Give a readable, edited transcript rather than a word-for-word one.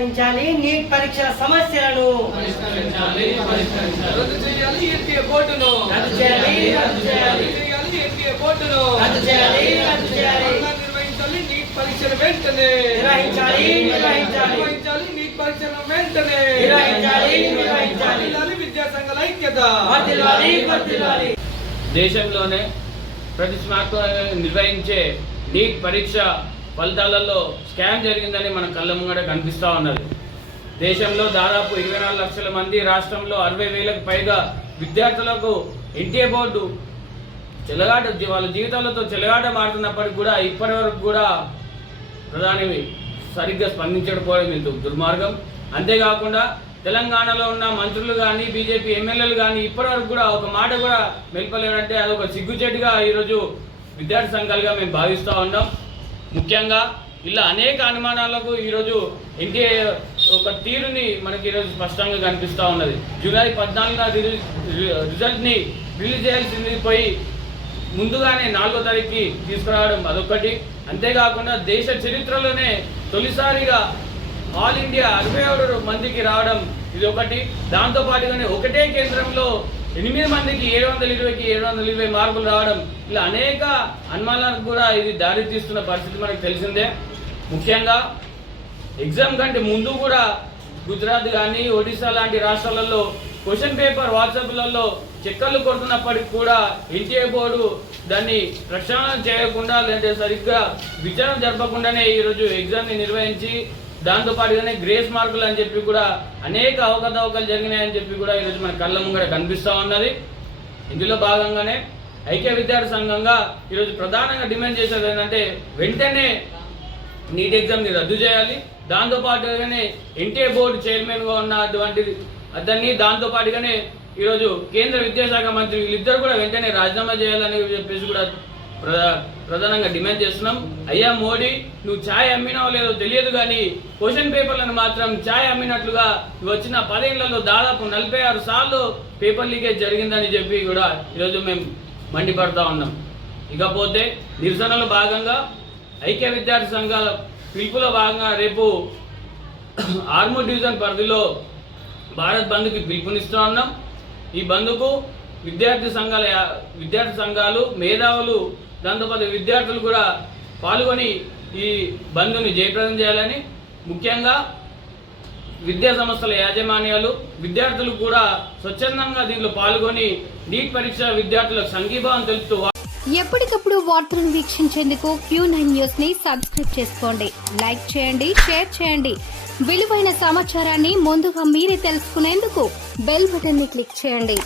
పరిష్కరించాలి నీట్ పరీక్షల సమస్యలను రద్దు చేయాలి ఎన్టీఏ బోర్డును రద్దు చేయాలి ఎన్టీఏ బోర్డును నిర్వహించాలి నీట్ పరీక్షలు వెంటనే నిర్వహించాలి నీట్ పరీక్షలు వెంటనే విద్యా సంఘాల ఐక్యత. దేశంలోనే ప్రతిష్టాత్మకంగా నిర్వహించే నీట్ పరీక్ష ఫలితాలలో స్కామ్ జరిగిందని మన కళ్ళ ముంగట కనిపిస్తూ ఉన్నది. దేశంలో దాదాపు 24 లక్షల మంది, రాష్ట్రంలో 60,000కు పైగా విద్యార్థులకు ఎన్టీఏ బోర్డు వాళ్ళ జీవితాలతో చెలగాట మారుతున్నప్పటికీ కూడా ఇప్పటి వరకు కూడా ప్రధాని సరిగ్గా స్పందించకపోవడం ఇంత దుర్మార్గం. అంతేకాకుండా తెలంగాణలో ఉన్న మంత్రులు కానీ బీజేపీ ఎమ్మెల్యేలు కానీ ఇప్పటివరకు కూడా ఒక మాట కూడా మెలపలేదంటే అదొక సిగ్గుచేటుగా ఈరోజు విద్యార్థి సంఘాలుగా మేము భావిస్తూ ఉన్నాం. ముఖ్యంగా ఇలా అనేక అనుమానాలకు ఈరోజు ఎన్టీఏ ఒక తీరుని మనకి ఈరోజు స్పష్టంగా కనిపిస్తూ ఉన్నది. జూలై 14న రిజల్ట్ని రిలీజ్ చేయాల్సింది పోయి ముందుగానే 4వ తారీఖుకి తీసుకురావడం అదొకటి. అంతేకాకుండా దేశ చరిత్రలోనే తొలిసారిగా ఆల్ ఇండియా 67 మందికి రావడం ఇది ఒకటి. దాంతోపాటుగానే ఒకటే కేంద్రంలో 8 మందికి 720కి 720 మార్కులు రావడం, ఇలా అనేక అనుమానాలకు కూడా ఇది దారి తీస్తున్న పరిస్థితి మనకు తెలిసిందే. ముఖ్యంగా ఎగ్జామ్ కంటే ముందు కూడా గుజరాత్ కానీ ఒడిశా లాంటి రాష్ట్రాలలో క్వశ్చన్ పేపర్ వాట్సాప్లలో చెక్కర్లు కొడుతున్నప్పటికీ కూడా ఎన్టీఏ బోర్డు దాన్ని ప్రక్షాళన చేయకుండా లేదంటే సరిగ్గా విచారణ జరపకుండానే ఈరోజు ఎగ్జామ్ని నిర్వహించి దాంతోపాటుగానే గ్రేస్ మార్కులు అని చెప్పి కూడా అనేక అవకతవకలు జరిగినాయని చెప్పి కూడా ఈరోజు మన కళ్ళ ముంగడ కనిపిస్తూ ఉన్నది. ఇందులో భాగంగానే ఐక్య విద్యార్థి సంఘంగా ఈరోజు ప్రధానంగా డిమాండ్ చేసేది ఏంటంటే వెంటనే నీట్ ఎగ్జామ్ని రద్దు చేయాలి. దాంతోపాటుగానే ఎన్టీఏ బోర్డు చైర్మన్గా ఉన్నటువంటి అతన్ని, దాంతోపాటుగానే ఈరోజు కేంద్ర విద్యాశాఖ మంత్రి వీళ్ళిద్దరు కూడా వెంటనే రాజీనామా చేయాలని చెప్పేసి కూడా ప్రధానంగా డిమాండ్ చేస్తున్నాం. అయ్యా మోడీ, నువ్వు ఛాయ్ అమ్మినావో లేదో తెలియదు కానీ క్వశ్చన్ పేపర్లను మాత్రం ఛాయ్ అమ్మినట్లుగా వచ్చిన 10 ఏళ్లలో దాదాపు 46 సార్లు పేపర్ లీకేజ్ జరిగిందని చెప్పి కూడా ఈరోజు మేము మండిపడతా ఉన్నాం. ఇకపోతే నిరసనలో భాగంగా ఐక్య విద్యార్థి సంఘాల పిలుపులో భాగంగా రేపు ఆర్మూర్ డివిజన్ పరిధిలో భారత్ బంద్కి పిలుపునిస్తూ ఉన్నాం. ఈ బంద్కు విద్యార్థి సంఘాలు, మేధావులు, దాంతోపాటు విద్యార్థులు కూడా పాల్గొని ఈ బంద్ని జయప్రదం చేయాలని, ముఖ్యంగా విద్యా సంస్థల యాజమాన్యాలు, విద్యార్థులు కూడా స్వచ్ఛందంగా దీంట్లో పాల్గొని నీట్ పరీక్ష విద్యార్థులకు సంఘీభావం తెలుపుతూ ఎప్పటికప్పుడు వార్తలను వీక్షించేందుకు Q9 న్యూస్ ని సబ్స్క్రైబ్ చేసుకోండి, లైక్ చేయండి, షేర్ చేయండి. విలువైన సమాచారాన్ని ముందుగా మీరే తెలుసుకునేందుకు బెల్ బటన్ ని క్లిక్ చేయండి.